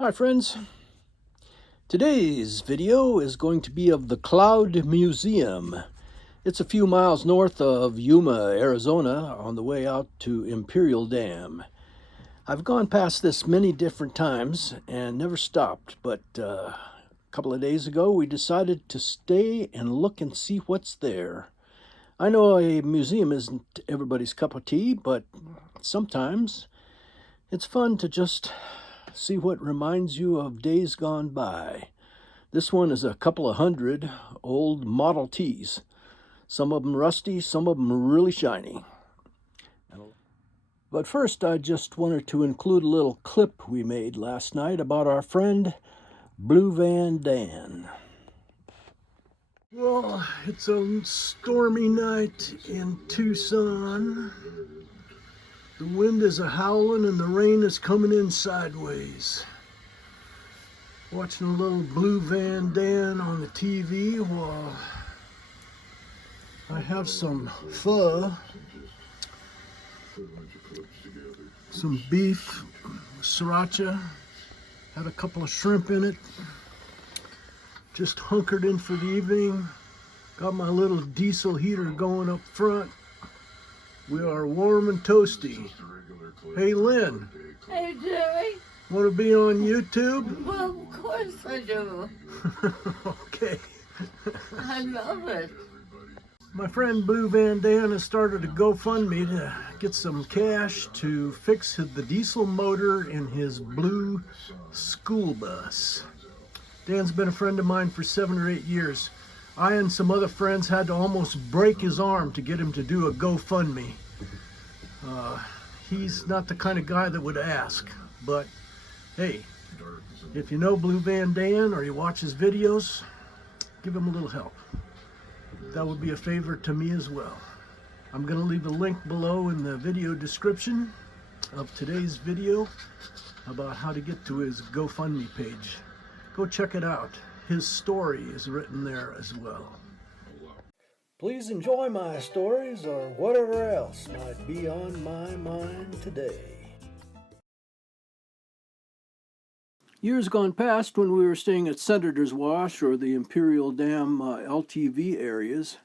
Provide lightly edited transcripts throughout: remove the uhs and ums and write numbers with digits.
Hi friends, today's video is going to be of the Cloud Museum. It's a few miles north of Yuma, Arizona, on the way out to Imperial Dam. I've gone past this many different times and never stopped, but a couple of days ago we decided to stay and look and see what's there. I know a museum isn't everybody's cup of tea, but sometimes it's fun to just see what reminds you of days gone by. This one is a couple of hundred old Model Ts. Some of them rusty, some of them really shiny. But first, I just wanted to include a little clip we made last night about our friend Blue Van Dan. Well, it's a stormy night in Tucson. The wind is a-howling and the rain is coming in sideways. Watching a little Blue Van Dan on the TV while I have some pho, some beef, sriracha, had a couple of shrimp in it, just hunkered in for the evening, got my little diesel heater going up front. We are warm and toasty. Hey Lynn. Hey Jerry. Want to be on YouTube? Well, of course I do. Okay. I love it. My friend Blue Van Dan has started a GoFundMe to get some cash to fix the diesel motor in his blue school bus. Dan's been a friend of mine for 7 or 8 years. I and some other friends had to almost break his arm to get him to do a GoFundMe. He's not the kind of guy that would ask, but hey, if you know Blue Van Dan or you watch his videos, give him a little help. That would be a favor to me as well. I'm going to leave a link below in the video description of today's video about how to get to his GoFundMe page. Go check it out. His story is written there as well. Please enjoy my stories or whatever else might be on my mind today. Years gone past, when we were staying at Senator's Wash or the Imperial Dam LTV areas,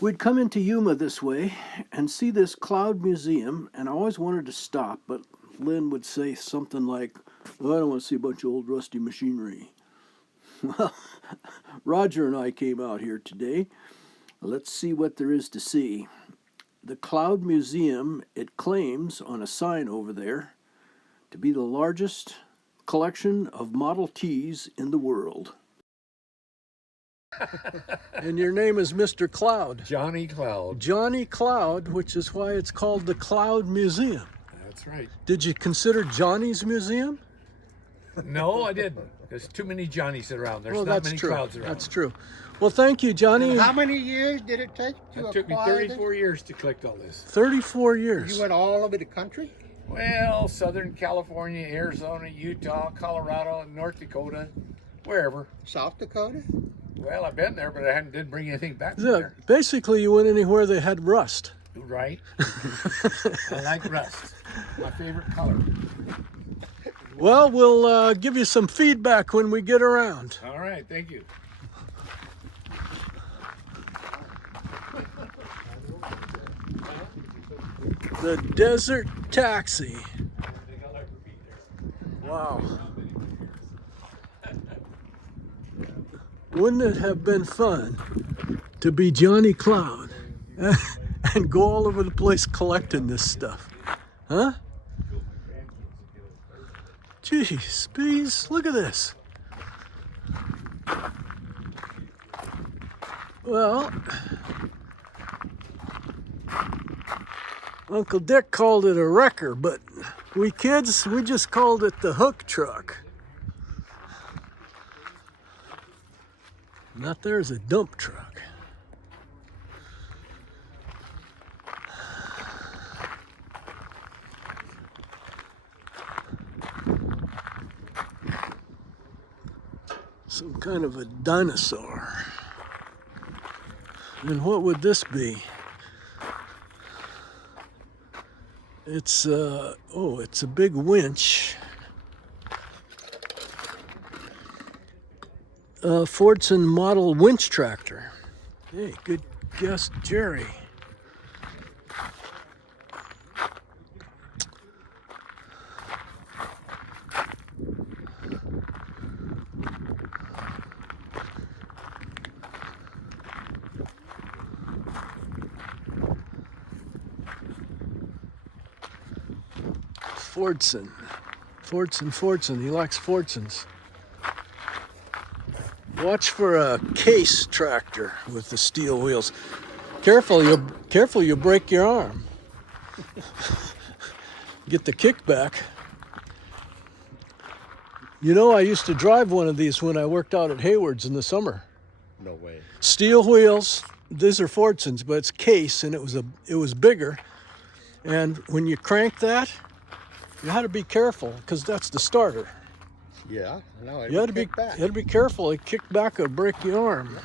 we'd come into Yuma this way and see this Cloud Museum, and I always wanted to stop, but Lynn would say something like, "Oh, I don't want to see a bunch of old rusty machinery." Well, Roger and I came out here today. Let's see what there is to see. The Cloud Museum, it claims on a sign over there, to be the largest collection of Model Ts in the world. And your name is Mr. Cloud. Johnny Cloud. Johnny Cloud, which is why it's called the Cloud Museum. That's right. Did you consider Johnny's Museum? No, I didn't. There's too many Johnnies around. There's Well, not that's many true. clouds around. That's true. Well, thank you, Johnny. How many years did it take to It took me acquire 34 years to collect all this. 34 years. You went all over the country? Well, Southern California, Arizona, Utah, Colorado, North Dakota, wherever. South Dakota? Well, I've been there, but I didn't bring anything back from Yeah, there. basically, you went anywhere they had rust. Right? I like rust. My favorite color. Well, we'll give you some feedback when we get around. All right, thank you. The Desert Taxi. Wow. Wouldn't it have been fun to be Johnny Cloud and go all over the place collecting this stuff? Huh? Jeez, bees, look at this. Well, Uncle Dick called it a wrecker, but we kids, we just called it the hook truck. Not there's a dump truck. Some kind of a dinosaur. And what would this be? It's it's a big winch. Fordson model winch tractor. Hey, good guess, Jerry. Fordson. Fordson. He likes Fordsons. Watch for a case tractor with the steel wheels. Careful, you'll break your arm. Get the kickback. You know, I used to drive one of these when I worked out at Hayward's in the summer. No way. Steel wheels. These are Fordsons, but it's case, and it was bigger. And when you crank that, you had to be careful because that's the starter. Yeah, no, You had to be careful. It kicked back or break your arm.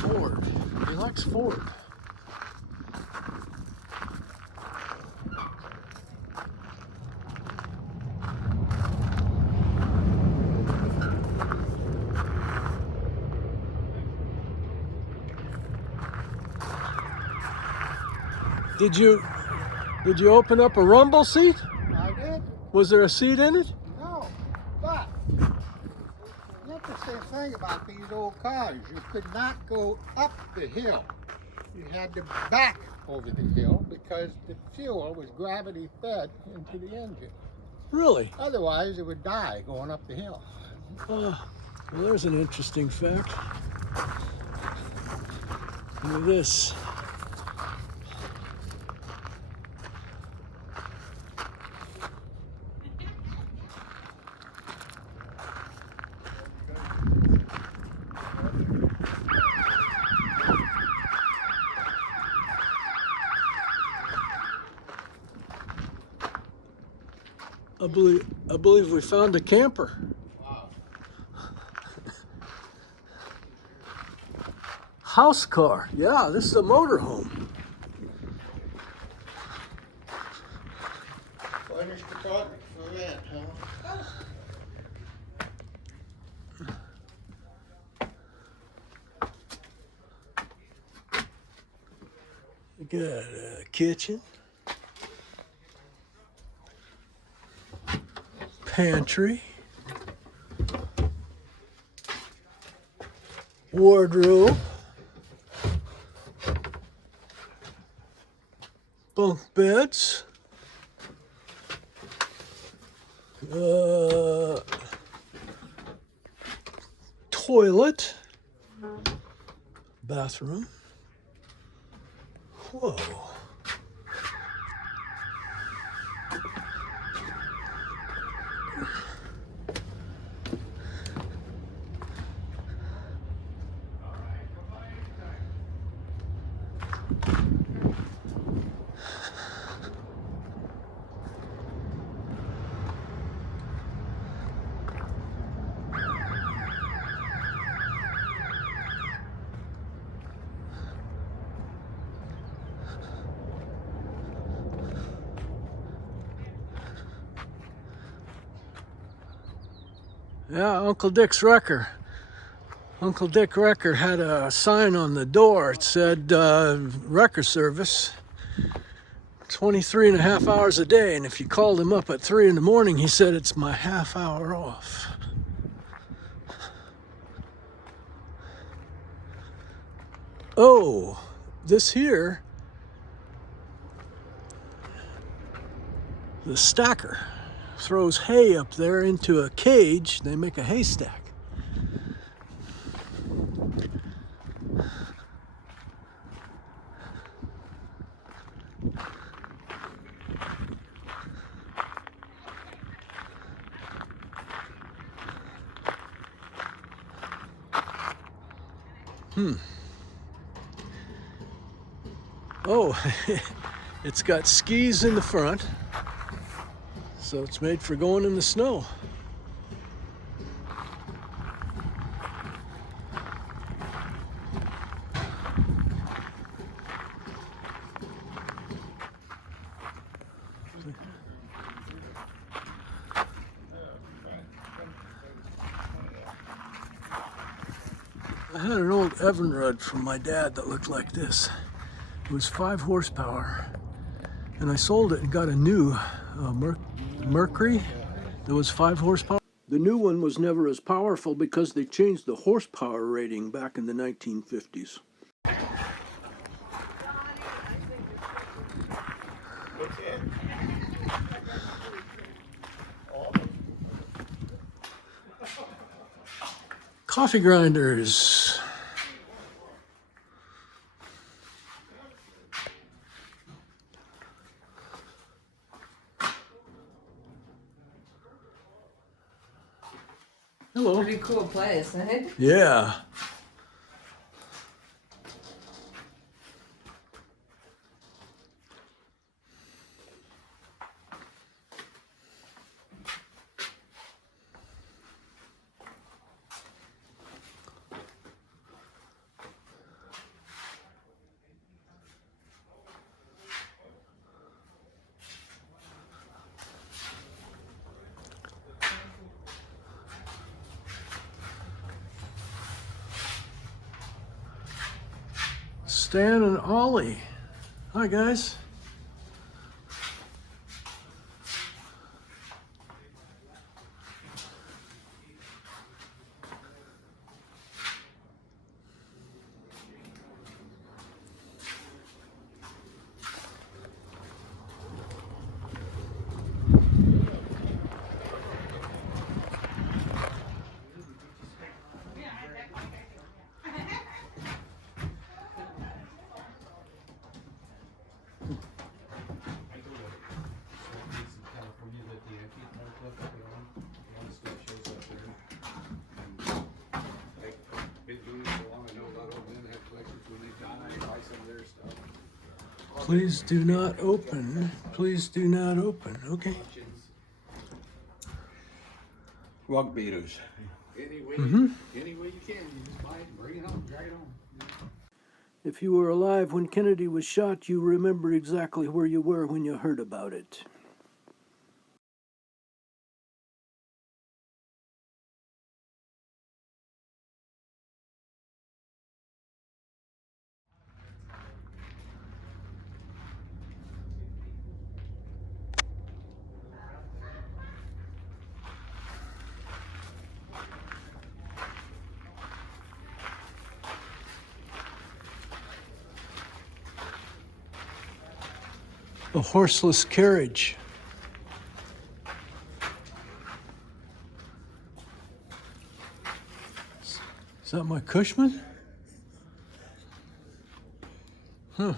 Ford. He likes Ford. Did you open up a rumble seat? I did. Was there a seat in it? No, but the interesting thing about these old cars, you could not go up the hill. You had to back over the hill because the fuel was gravity fed into the engine. Really? Otherwise, it would die going up the hill. Well, there's an interesting fact. Look at this. I believe we found a camper. Wow. House car. Yeah, this is a motorhome. Finished the project for that, huh? We got a kitchen, pantry, wardrobe, bunk beds, toilet, bathroom. Whoa. Yeah, Uncle Dick's Wrecker. Uncle Dick Wrecker had a sign on the door. It said, wrecker service, 23 and a half hours a day. And if you called him up at 3 in the morning, he said, it's my half hour off. Oh, this here, the stacker throws hay up there into a cage. They make a haystack. Oh, it's got skis in the front, so it's made for going in the snow. I had an old Evinrude from my dad that looked like this. It was 5 horsepower, and I sold it and got a new Mercury that was 5 horsepower. The new one was never as powerful because they changed the horsepower rating back in the 1950s. Coffee grinders. Hello. Pretty cool place, eh? Yeah. Stan and Ollie. Hi, guys. Please do not open. Please do not open. Okay. Rug beaters. Any way you can, you just buy it, bring it home, drag it home. If you were alive when Kennedy was shot, you remember exactly where you were when you heard about it. A horseless carriage. Is that my Cushman? Huh.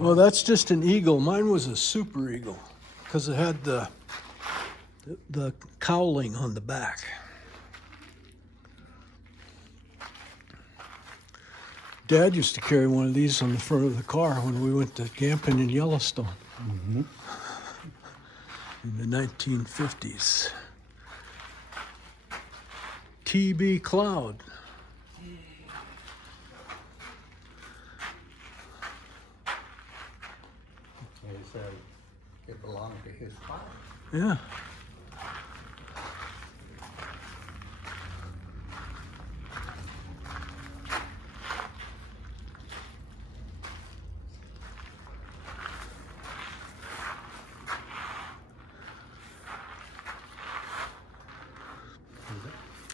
Oh, that's just an eagle. Mine was a super eagle because it had the cowling on the back. Dad used to carry one of these on the front of the car when we went to camping in Yellowstone in the 1950s. TB Cloud. He said it belonged to his father. Yeah.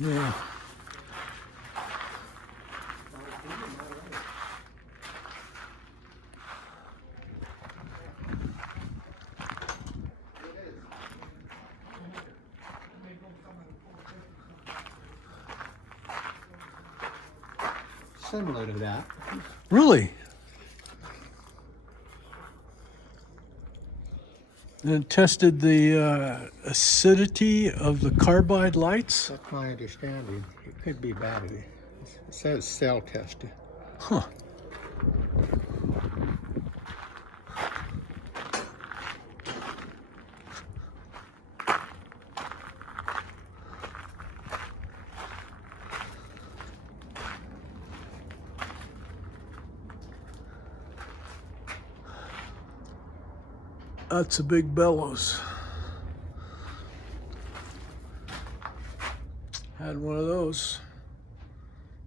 Yeah. Similar to that. Really? And tested the acidity of the carbide lights. That's my understanding. It could be battery. It says cell tested. Huh. That's a big bellows. Had one of those.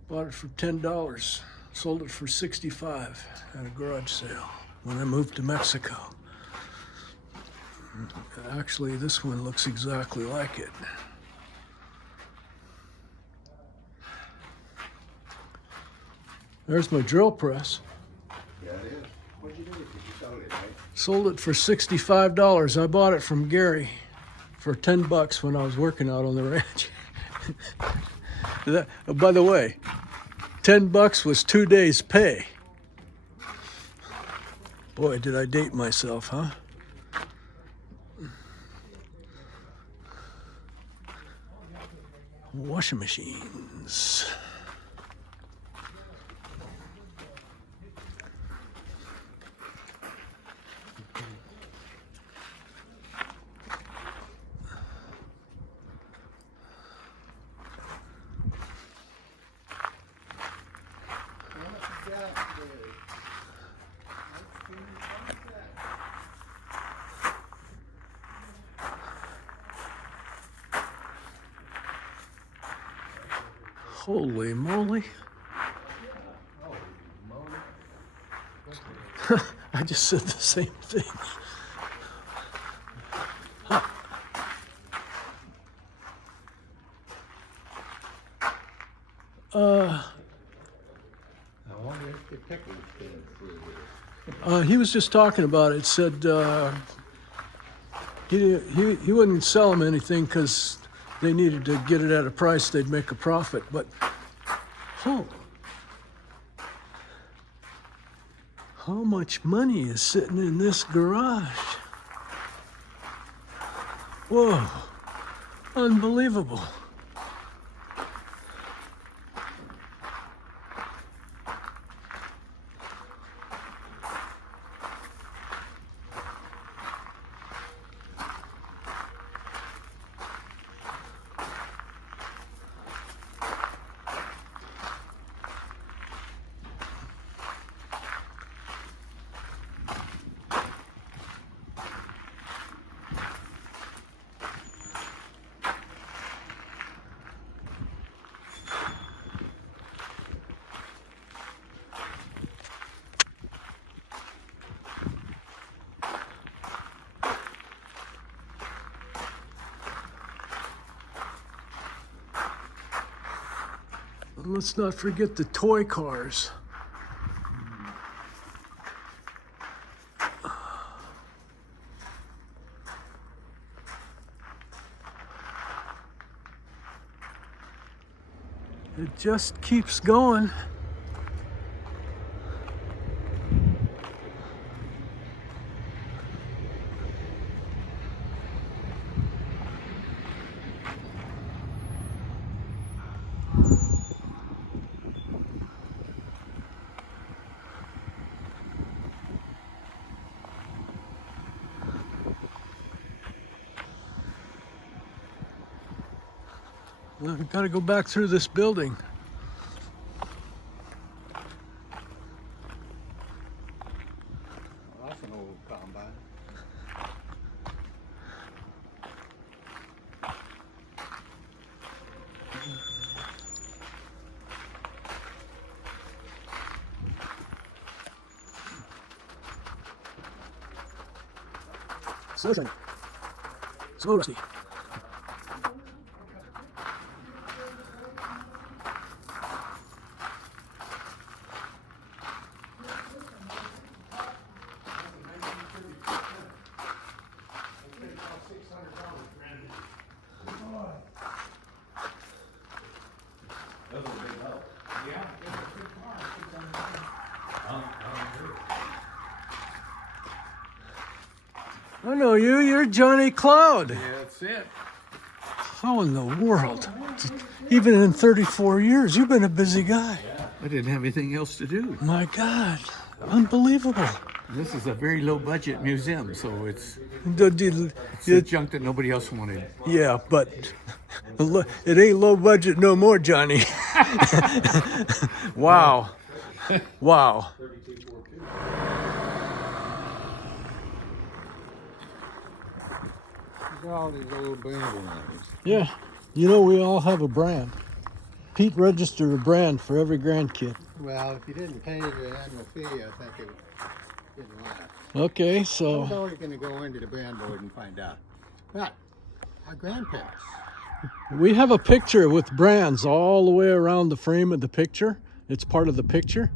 Bought it for $10. Sold it for $65 at a garage sale when I moved to Mexico. Actually, this one looks exactly like it. There's my drill press. Yeah, it is. What'd you do with it? You sold it, right? Sold it for $65. I bought it from Gary for $10 when I was working out on the ranch. By the way, $10 was 2 days' pay. Boy, did I date myself, huh? Washing machines. Holy moly. I just said the same thing. Huh. I wonder if the pickles came through here. He was just talking about it. Said he wouldn't sell them anything because they needed to get it at a price they'd make a profit. But oh, how much money is sitting in this garage? Whoa, unbelievable. Let's not forget the toy cars. It just keeps going. We've got to go back through this building. Well, that's an old combine. Slow, Johnny. Slow, Rusty. I know you. You're Johnny Cloud. Yeah, that's it. How in the world? Even in 34 years, you've been a busy guy. I didn't have anything else to do. My God, unbelievable. This is a very low budget museum, so it's The junk that nobody else wanted. Yeah, but it ain't low budget no more, Johnny. Wow. Wow. Look at all these old bandoliers. Yeah. You know, we all have a brand. Pete registered a brand for every grandkid. Well, if you didn't pay the annual fee, I think it didn't last. Okay, I so was always going to go into the brand board and find out. But our grandparents, we have a picture with brands all the way around the frame of the picture. It's part of the picture.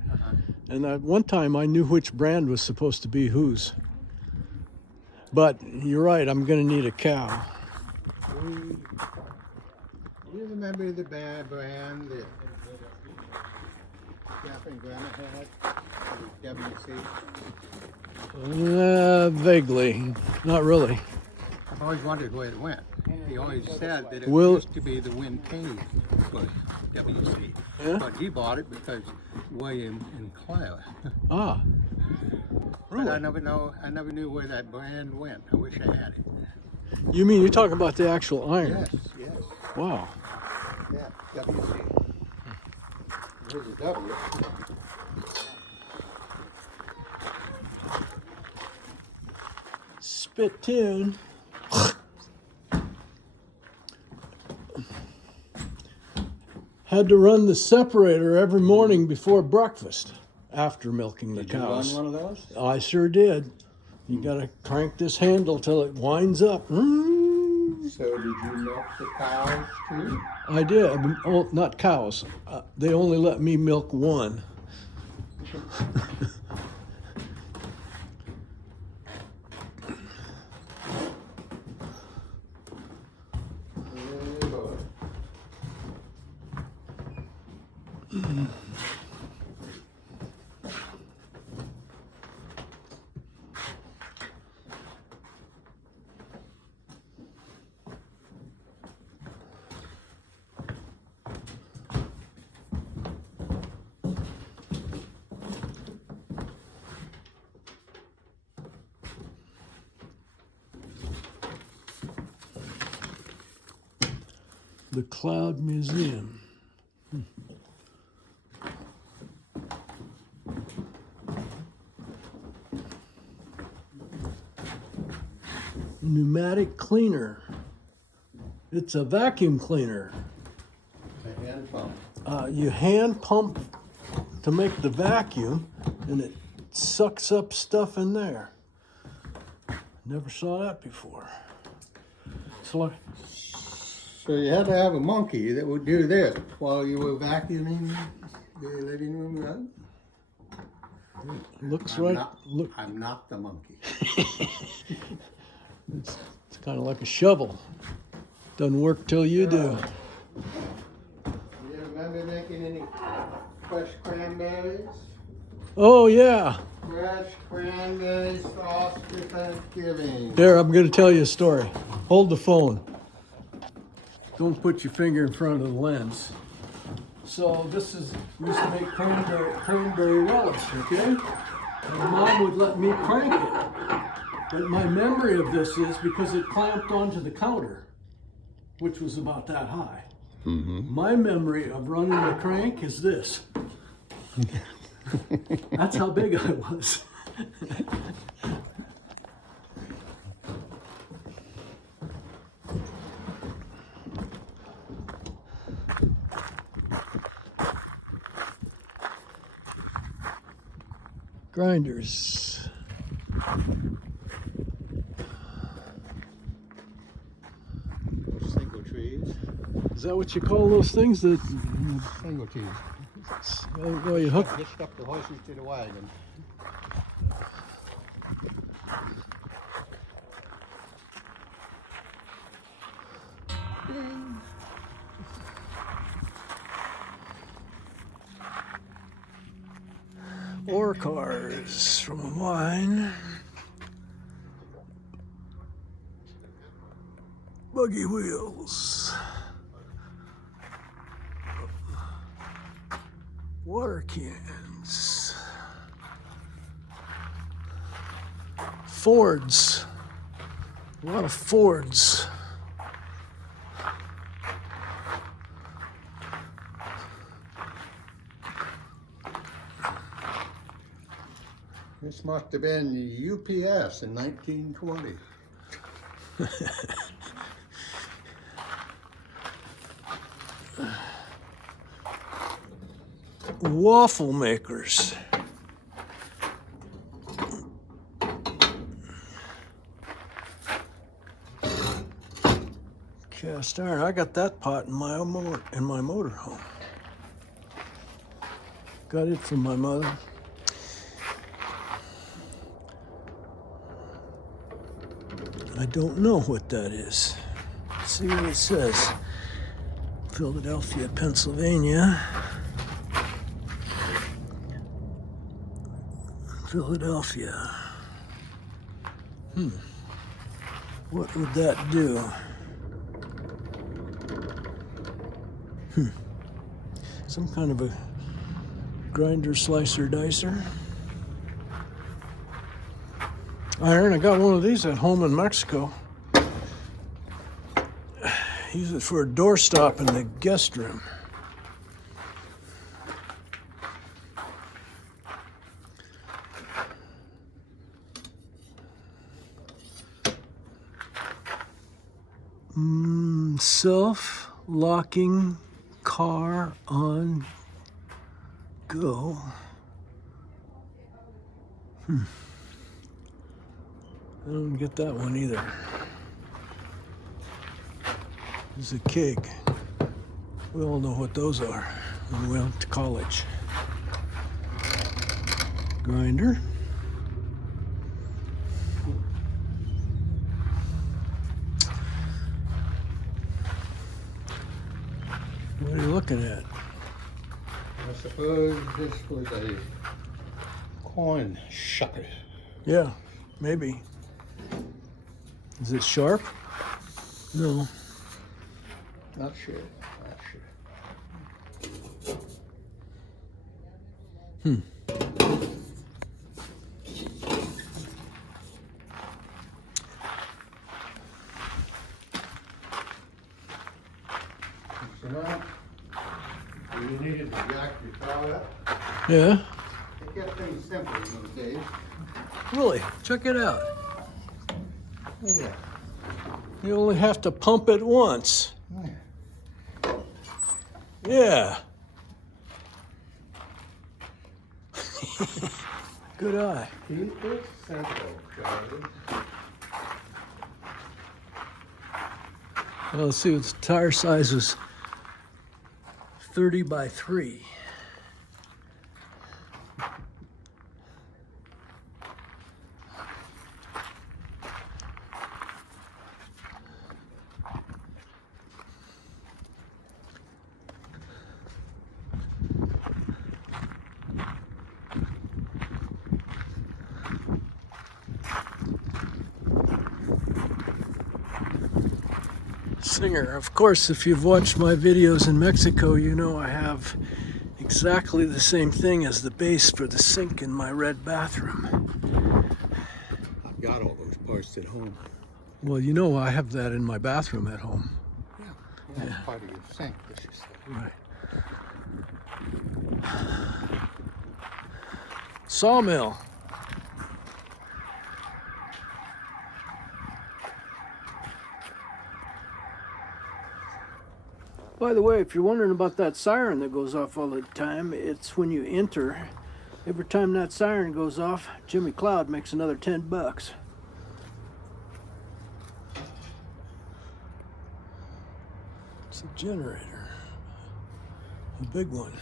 And at one time I knew which brand was supposed to be whose. But you're right, I'm going to need a cow. you remember the brand that Grandpa and Grandma had? WC? Vaguely. Not really. I've always wondered where it went. He always said that it Will- used to be the Wind Cave was WC. Yeah? But he bought it because William and Clara. Ah. But I Really? never knew where that brand went. I wish I had it. You mean you're talking about the actual iron? Yes. Wow. Yeah, WC. Here's a W. Spittoon. Had to run the separator every morning before breakfast after milking the cows. of those? I sure did. You gotta crank this handle till it winds up. So did you milk the cows too? I did. Oh, not cows. They only let me milk one. The Cloud Museum. Pneumatic cleaner. It's a vacuum cleaner. A hand pump. You hand pump to make the vacuum, and it sucks up stuff in there. Never saw that before. It's like, So you had to have a monkey that would do this while you were vacuuming the living room, right? looks I'm right. not- Look, I'm not the monkey. it's kind of like a shovel. Doesn't work till you do. You remember making any fresh cranberries? Oh yeah. Fresh cranberry sauce for Thanksgiving. There, I'm going to tell you a story. Hold the phone. Don't put your finger in front of the lens. So this is, we used to make cranberry relish, okay? And Mom would let me crank it. But my memory of this is because it clamped onto the counter, which was about that high. My memory of running the crank is this. That's how big I was. Grinders. Those single trees. Is that what you call those things that Single trees. oh, you hook? Just stuck the horses to the wagon. Ore cars from a mine. Buggy wheels. Water cans. Fords. A lot of Fords. This must have been UPS in 1920. Waffle makers. Cast iron. I got that pot in my motor home. Got it from my mother. I don't know what that is. Let's see what it says. Philadelphia, Pennsylvania. Philadelphia. What would that do? Some kind of a grinder, slicer, dicer. Iron. I got one of these at home in Mexico. Use it for a doorstop in the guest room. Self-locking car on go. I don't get that one either. It's a cake. We all know what those are when we went to college. Grinder. What are you looking at? I suppose this was a coin shucker. Yeah, maybe. Is it sharp? No. Not sure. So now, you needed to jack your car up. Yeah? They kept things simple in those days. Really? Check it out. Yeah. You only have to pump it once. Yeah. Good eye. Keep it simple, Charlie. Well, let's see, its tire size is 30 by 3. Singer. Of course, if you've watched my videos in Mexico, you know I have exactly the same thing as the base for the sink in my red bathroom. I've got all those parts at home. Well, you know I have that in my bathroom at home. Yeah, that's part of your sink, as you said. Right. Sawmill. By the way, if you're wondering about that siren that goes off all the time, it's when you enter. Every time that siren goes off, Jimmy Cloud makes another $10. It's a generator. A big one.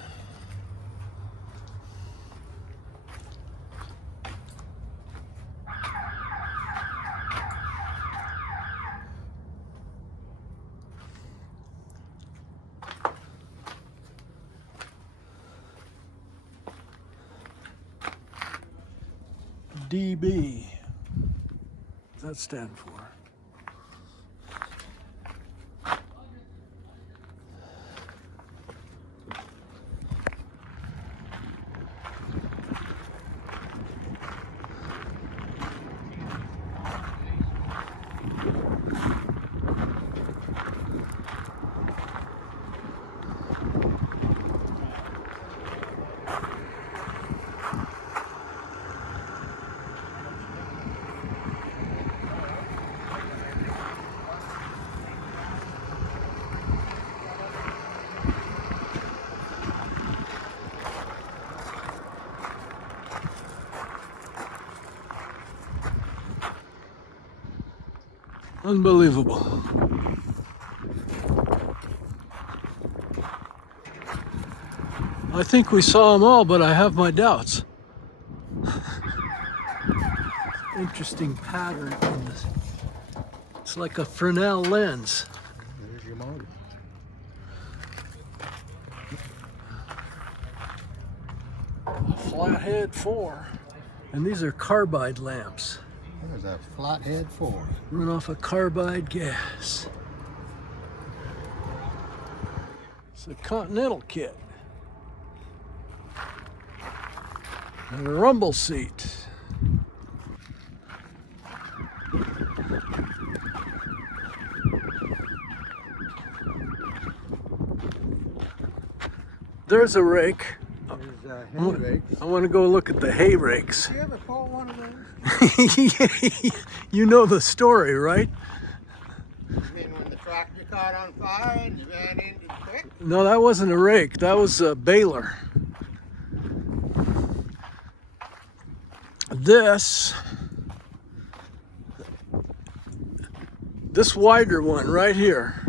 DB. What does that stand for? Unbelievable. I think we saw them all, but I have my doubts. Interesting pattern in this. It's like a Fresnel lens. There's your motor. Flathead 4. And these are carbide lamps. There's a flathead 4. Run off a carbide gas. It's a Continental kit. And a rumble seat. There's a rake. There's hay rakes. I want to go look at the hay rakes. Did you ever pull one of those? You know the story, right? You mean when the tractor caught on fire and you ran into the creek? No, that wasn't a rake. That was a baler. This wider one right here,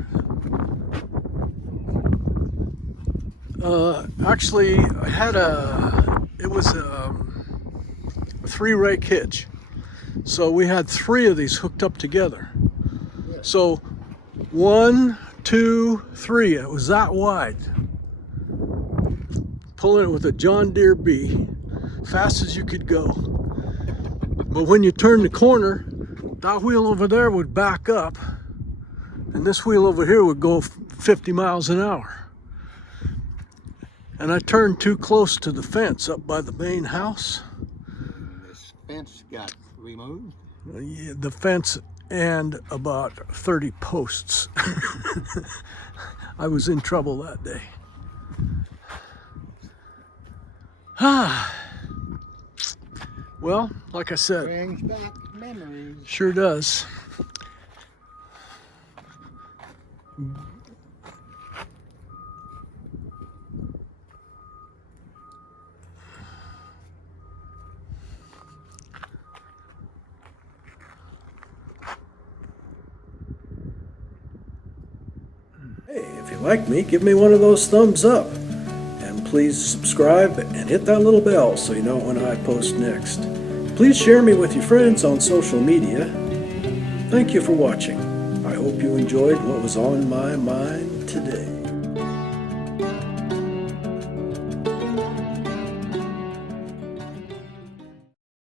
actually had it was a 3-rake hitch. So we had 3 of these hooked up together. So 1, 2, 3, it was that wide. Pulling it with a John Deere B, fast as you could go. But when you turn the corner, that wheel over there would back up, and this wheel over here would go 50 miles an hour. And I turned too close to the fence up by the main house. This fence got removed. Yeah, the fence and about 30 posts. I was in trouble that day. Well, like I said, Brings back memories. sure does. Hey, if you like me, give me one of those thumbs up. And please subscribe and hit that little bell so you know when I post next. Please share me with your friends on social media. Thank you for watching. I hope you enjoyed what was on my mind today.